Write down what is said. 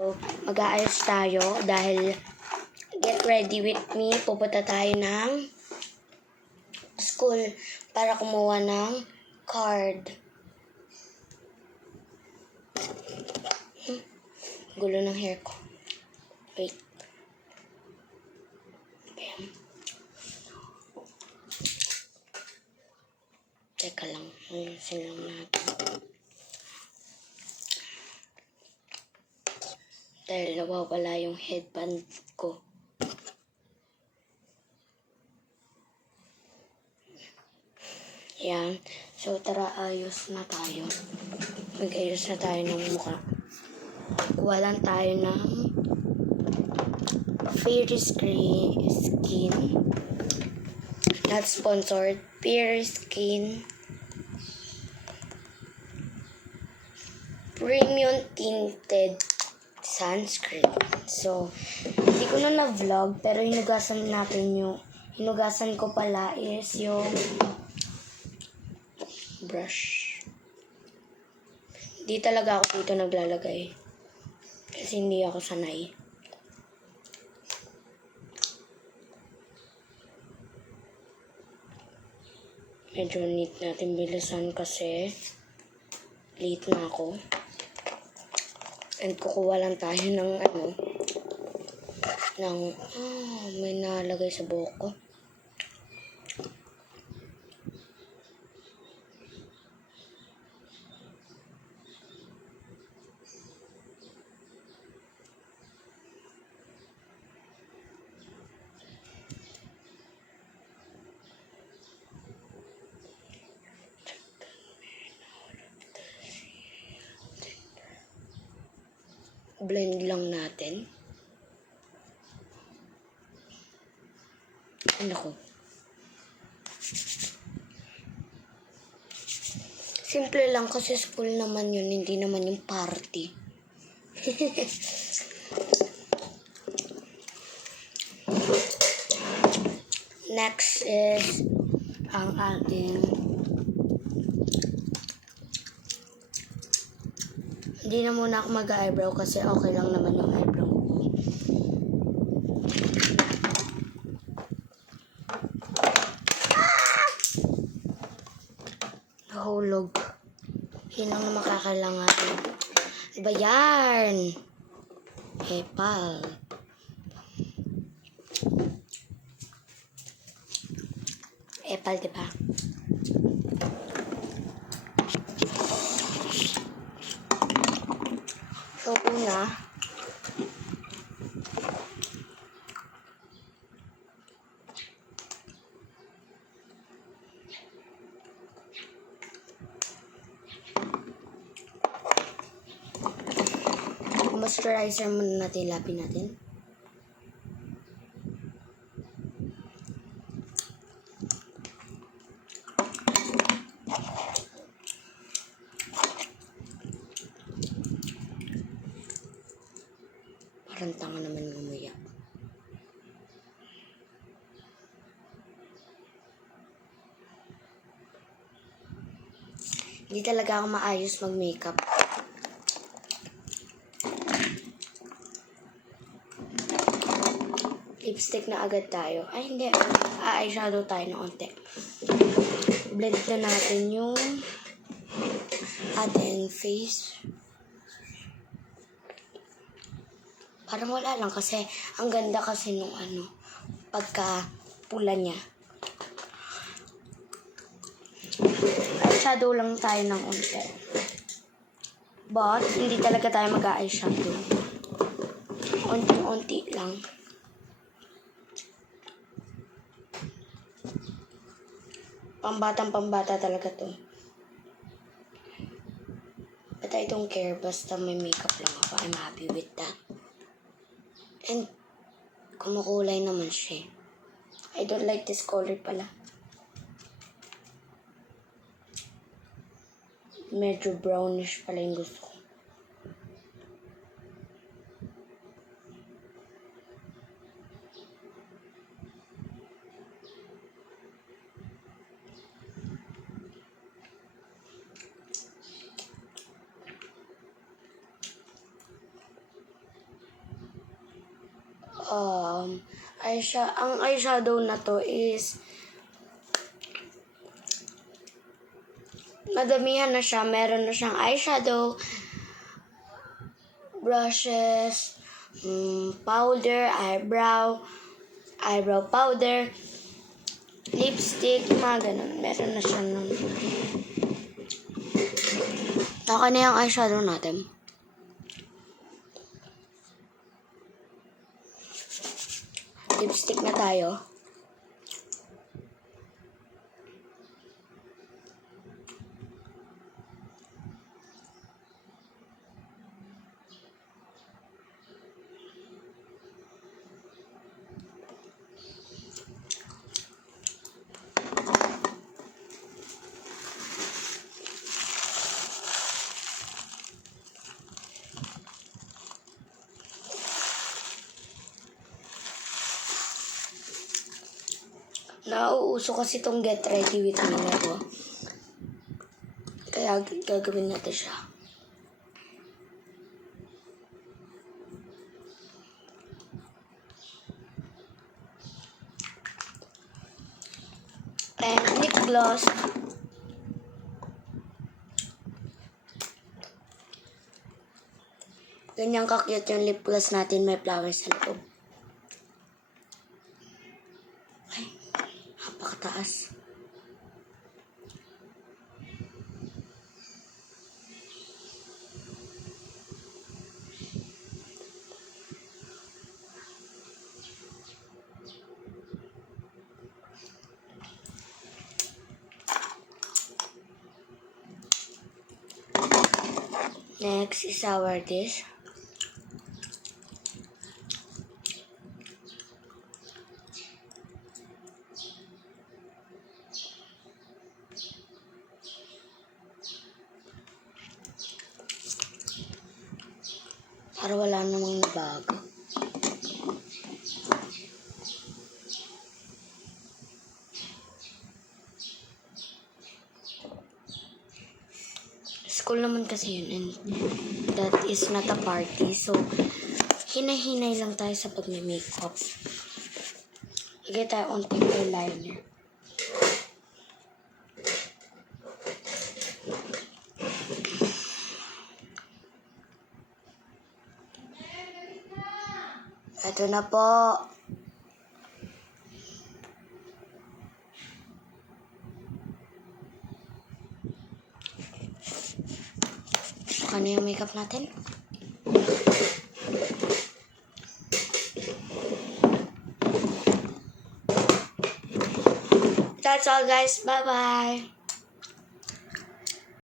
So, mag-aayos tayo dahil get ready with me. Pupunta tayo ng school para kumuha ng card. Gulo ng hair ko. Wait. Ayan. Teka lang. Ayusin lang natin. Dahil nawawala yung headband ko. Yan. So, tara, ayos na tayo. Mag-ayos na tayo ng mukha. Kuha lang tayo ng Fairy Skin. Not sponsored. Fairy Skin. Premium Tinted Sunscreen. So, hindi ko na na-vlog, pero hinugasan ko pala is yung brush. Hindi talaga ako dito naglalagay. Kasi hindi ako sanay. Medyo need natin bilisan kasi late na ako. And kukuha lang tayo ng may nalagay sa buhok ko. Blend lang natin. Ano ko? Simple lang kasi school naman yun, hindi naman yung party. Next is ang ating hindi na muna ako mag-eyebrow kasi okay lang naman yung eyebrow ko. Nahulog. Yun lang na makakailangan. Diba yan? Epal. Epal, diba? So, una, moisturizer muna natin, lapin natin. Parang tanga naman ngumuya. Hindi talaga ako maayos mag-makeup. Lipstick na agad tayo. Ay, hindi. Eyeshadow tayo na onte. Blend na natin yung ating face. Parang wala lang kasi ang ganda kasi nung pagka pula niya. Eyeshadow lang tayo ng onte. But, hindi talaga tayo mag-eyeshadow. Unti-unti lang. Pambatang-pambata talaga to. But I don't care. Basta may makeup lang ako. I'm happy with that. And, kumukulay naman siya. I don't like this color pala. Medyo brownish pala yung gusto ko. ang eyeshadow na to is madamihan na siya. Meron na siyang eyeshadow, brushes, powder, eyebrow powder, lipstick, mga ganun. Meron na siya nun. Okay na yung eyeshadow natin. Lipstick na tayo. Nauuso kasi itong get ready with me na to. Kaya gagawin natin siya. And lip gloss. Ganyan ka-cute yung lip gloss natin. May flowers sa loob. Ay, napakataas. Next is our dish. Para wala namang nabago. School naman kasi yun, and that is not a party. So, hinay-hinay lang tayo sa pag-makeup. Lagay tayo onting eyeliner. Ito na po. Ano yung makeup natin? That's all, guys. Bye-bye.